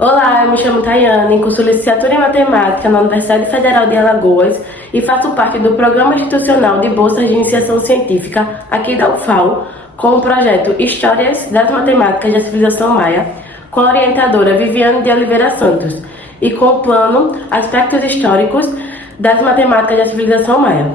Olá, eu me chamo Tayane, curso licenciatura em Matemática na Universidade Federal de Alagoas e faço parte do Programa Institucional de Bolsas de Iniciação Científica aqui da UFAL, com o projeto Histórias das Matemáticas da Civilização Maia, com a orientadora Viviane de Oliveira Santos, e com o plano Aspectos Históricos das Matemáticas da Civilização Maia.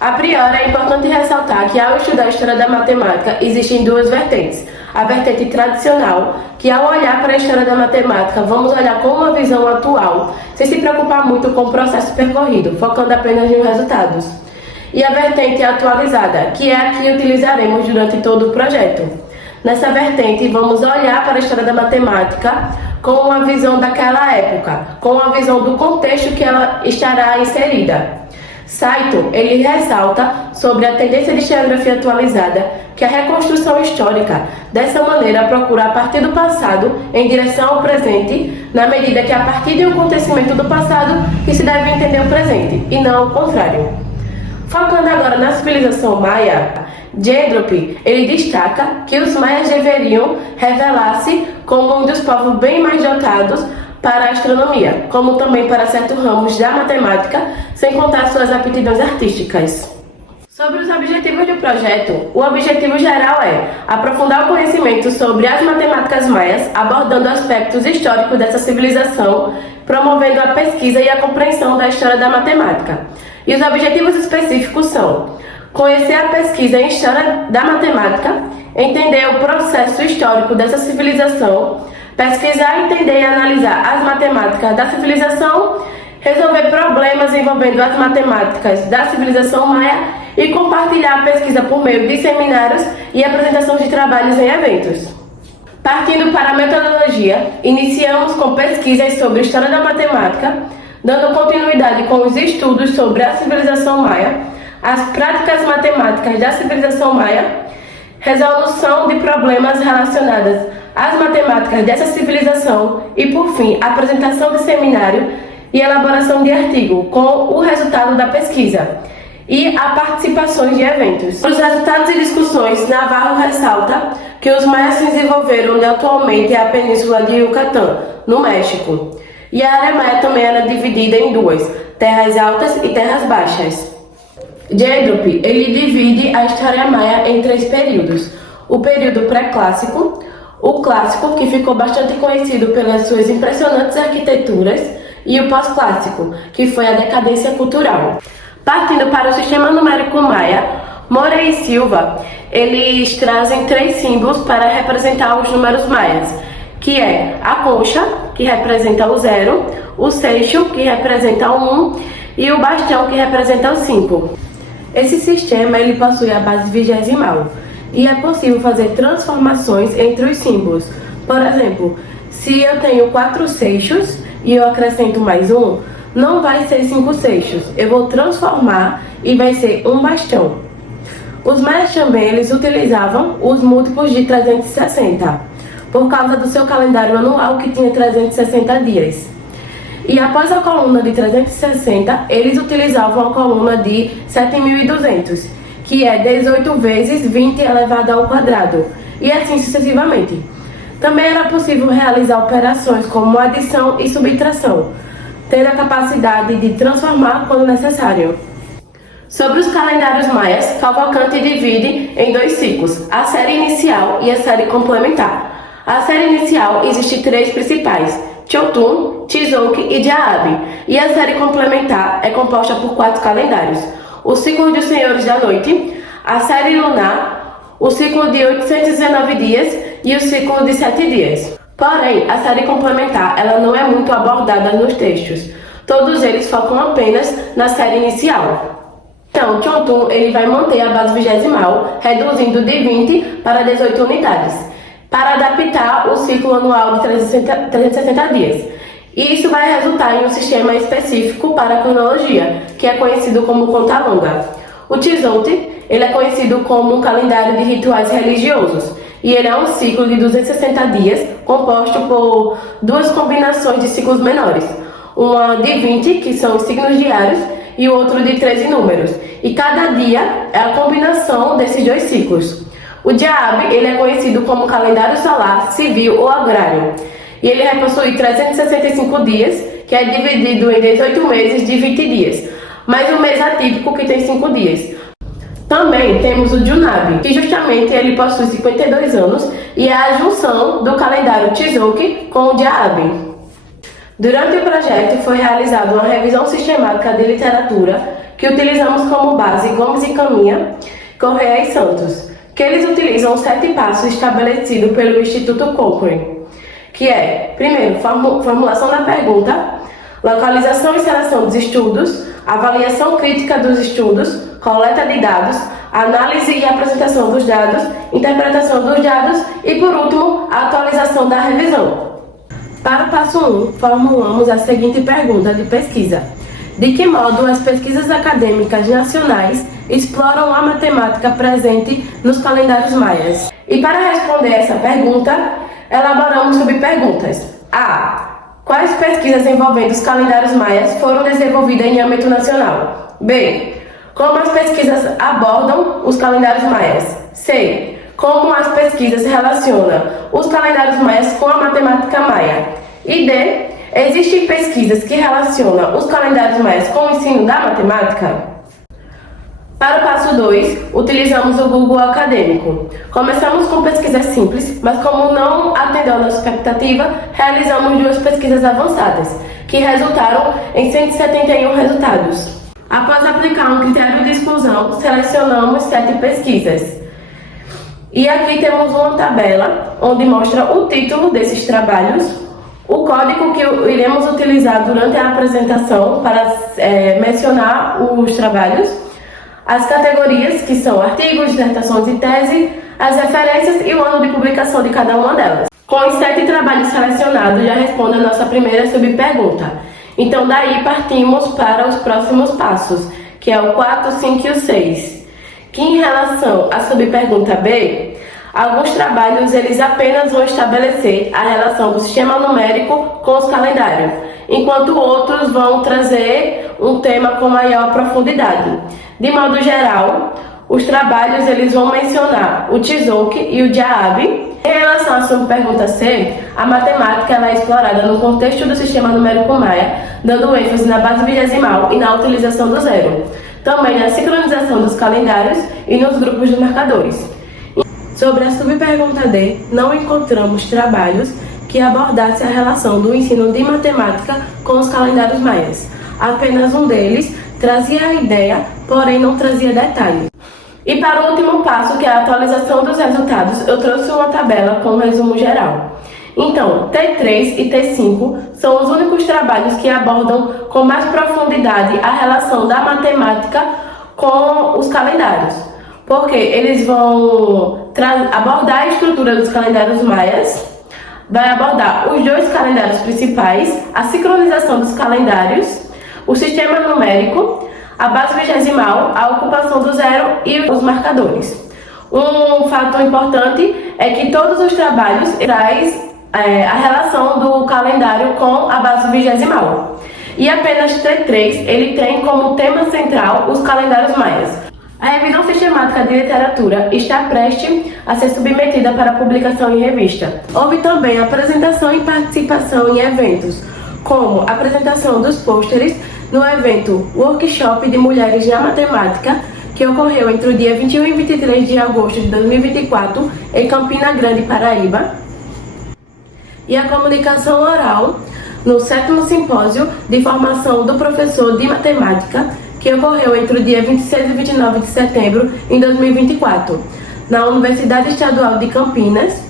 A priori, é importante ressaltar que ao estudar a história da matemática existem duas vertentes. A vertente tradicional, que ao olhar para a história da matemática vamos olhar com uma visão atual, sem se preocupar muito com o processo percorrido, focando apenas nos resultados. E a vertente atualizada, que é a que utilizaremos durante todo o projeto. Nessa vertente, vamos olhar para a história da matemática com uma visão daquela época, com uma visão do contexto que ela estará inserida. Saito, ele ressalta sobre a tendência de historiografia atualizada, que a reconstrução histórica, dessa maneira, procura a partir do passado em direção ao presente, na medida que a partir de um acontecimento do passado que se deve entender o presente, e não o contrário. Focando agora na civilização maia, Gendrop, ele destaca que os maias deveriam revelar-se como um dos povos bem mais dotados para a astronomia, como também para certos ramos da matemática, sem contar suas aptidões artísticas. Sobre os objetivos do projeto, o objetivo geral é aprofundar o conhecimento sobre as matemáticas maias, abordando aspectos históricos dessa civilização, promovendo a pesquisa e a compreensão da história da matemática. E os objetivos específicos são conhecer a pesquisa em história da matemática, entender o processo histórico dessa civilização, pesquisar, entender e analisar as matemáticas da civilização, resolver problemas envolvendo as matemáticas da civilização maia e compartilhar a pesquisa por meio de seminários e apresentação de trabalhos em eventos. Partindo para a metodologia, iniciamos com pesquisas sobre a história da matemática, dando continuidade com os estudos sobre a civilização maia, as práticas matemáticas da civilização maia, resolução de problemas relacionados às matemáticas dessa civilização e, por fim, apresentação de seminário e elaboração de artigo com o resultado da pesquisa e a participações de eventos. Os resultados e discussões, Navarro ressalta que os maias se desenvolveram onde atualmente é a península de Yucatán, no México, e a área maia também era dividida em duas, terras altas e terras baixas. Gendrop, ele divide a história maia em três períodos: o período pré-clássico, o clássico, que ficou bastante conhecido pelas suas impressionantes arquiteturas, e o pós-clássico, que foi a decadência cultural. Partindo para o sistema numérico maia, Moura e Silva, eles trazem três símbolos para representar os números maias, que é a concha, que representa o 0, o seixo, que representa o 1, e o bastão, que representa o 5. Esse sistema ele possui a base vigesimal, e é possível fazer transformações entre os símbolos. Por exemplo, se eu tenho 4 seixos e eu acrescento mais 1, não vai ser 5 seixos, eu vou transformar e vai ser um bastão. Os maias também eles utilizavam os múltiplos de 360, por causa do seu calendário anual que tinha 360 dias. E após a coluna de 360, eles utilizavam a coluna de 7.200, que é 18 vezes 20 elevado ao quadrado, e assim sucessivamente. Também era possível realizar operações como adição e subtração, tendo a capacidade de transformar quando necessário. Sobre os calendários maias, Cavalcante divide em dois ciclos, a série inicial e a série complementar. A série inicial existe três principais: Chotun, Tzolk'in e Diabi, e a série complementar é composta por 4 calendários: o ciclo dos Senhores da Noite, a série lunar, o ciclo de 819 dias e o ciclo de 7 dias. Porém, a série complementar ela não é muito abordada nos textos. Todos eles focam apenas na série inicial. Então, Chotun ele vai manter a base vigesimal, reduzindo de 20 para 18 unidades, para adaptar o ciclo anual de 360 dias. E isso vai resultar em um sistema específico para a cronologia, que é conhecido como conta longa. O Tzolk'in, ele é conhecido como um calendário de rituais religiosos, e ele é um ciclo de 260 dias, composto por duas combinações de ciclos menores, uma de 20, que são os signos diários, e o outro de 13 números, e cada dia é a combinação desses dois ciclos. O Diab, ele é conhecido como calendário solar, civil ou agrário, e ele vai possuir 365 dias, que é dividido em 18 meses de 20 dias, mais um mês atípico que tem 5 dias. Também temos o Junabi, que justamente ele possui 52 anos e é a junção do calendário Tzolk'in com o Diaabi. Durante o projeto foi realizada uma revisão sistemática de literatura que utilizamos como base Gomes e Caminha, Correia e Santos, que eles utilizam os 7 passos estabelecidos pelo Instituto Cochrane, que é, primeiro, formulação da pergunta, localização e seleção dos estudos, avaliação crítica dos estudos, coleta de dados, análise e apresentação dos dados, interpretação dos dados e, por último, a atualização da revisão. Para o passo 1, formulamos a seguinte pergunta de pesquisa: de que modo as pesquisas acadêmicas nacionais exploram a matemática presente nos calendários maias? E para responder essa pergunta, elaboramos subperguntas. A. Quais pesquisas envolvendo os calendários maias foram desenvolvidas em âmbito nacional? B. Como as pesquisas abordam os calendários maias? C. Como as pesquisas relacionam os calendários maias com a matemática maia? E D. Existem pesquisas que relacionam os calendários maias com o ensino da matemática? Para o passo 2, utilizamos o Google Acadêmico. Começamos com pesquisas simples, mas como não atendeu a nossa expectativa, realizamos 2 pesquisas avançadas, que resultaram em 171 resultados. Após aplicar um critério de exclusão, selecionamos 7 pesquisas. E aqui temos uma tabela onde mostra o título desses trabalhos, o código que iremos utilizar durante a apresentação para mencionar os trabalhos, as categorias, que são artigos, dissertações e tese, as referências e o ano de publicação de cada uma delas. Com os 7 trabalhos selecionados, já responde a nossa primeira subpergunta. Então, daí partimos para os próximos passos, que é o 4, 5 e o 6. Que em relação à subpergunta B, alguns trabalhos eles apenas vão estabelecer a relação do sistema numérico com os calendários, enquanto outros vão trazer um tema com maior profundidade. De modo geral, os trabalhos eles vão mencionar o Tzolk'in e o Diaabi. Em relação à subpergunta C, a matemática ela é explorada no contexto do sistema numérico maia, dando ênfase na base vigesimal e na utilização do zero, também na sincronização dos calendários e nos grupos de marcadores. Sobre a subpergunta D, não encontramos trabalhos que abordassem a relação do ensino de matemática com os calendários maias. Apenas um deles trazia a ideia, porém não trazia detalhes. E para o último passo, que é a atualização dos resultados, eu trouxe uma tabela com um resumo geral. Então, T3 e T5 são os únicos trabalhos que abordam com mais profundidade a relação da matemática com os calendários, porque eles vão abordar a estrutura dos calendários maias, vai abordar os 2 calendários principais, a sincronização dos calendários, o sistema numérico, a base vigesimal, a ocupação do zero e os marcadores. Um fato importante é que todos os trabalhos trazem a relação do calendário com a base vigesimal. E apenas T3 ele tem como tema central os calendários maias. A revisão sistemática de literatura está prestes a ser submetida para publicação em revista. Houve também apresentação e participação em eventos, como a apresentação dos pôsteres no evento Workshop de Mulheres na Matemática, que ocorreu entre o dia 21 e 23 de agosto de 2024 em Campina Grande, Paraíba, e a comunicação oral no 7º Simpósio de Formação do Professor de Matemática, que ocorreu entre o dia 26 e 29 de setembro em 2024, na Universidade Estadual de Campinas,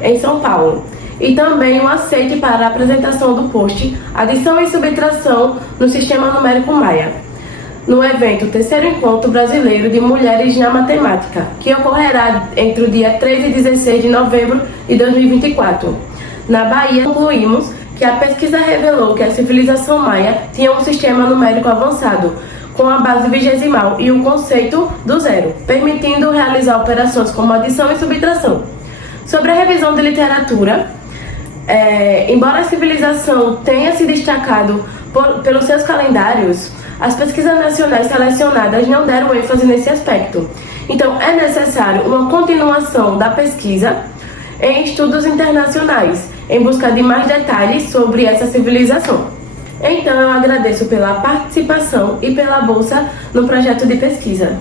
em São Paulo. E também um aceite para a apresentação do post Adição e Subtração no Sistema Numérico Maia, no evento Terceiro Encontro Brasileiro de Mulheres na Matemática, que ocorrerá entre o dia 13 e 16 de novembro de 2024. Na Bahia, concluímos que a pesquisa revelou que a civilização maia tinha um sistema numérico avançado, com a base vigesimal e o conceito do zero, permitindo realizar operações como adição e subtração. Sobre a revisão de literatura, embora a civilização tenha se destacado pelos seus calendários, as pesquisas nacionais selecionadas não deram ênfase nesse aspecto. Então, é necessário uma continuação da pesquisa em estudos internacionais em busca de mais detalhes sobre essa civilização. Então eu agradeço pela participação e pela bolsa no projeto de pesquisa.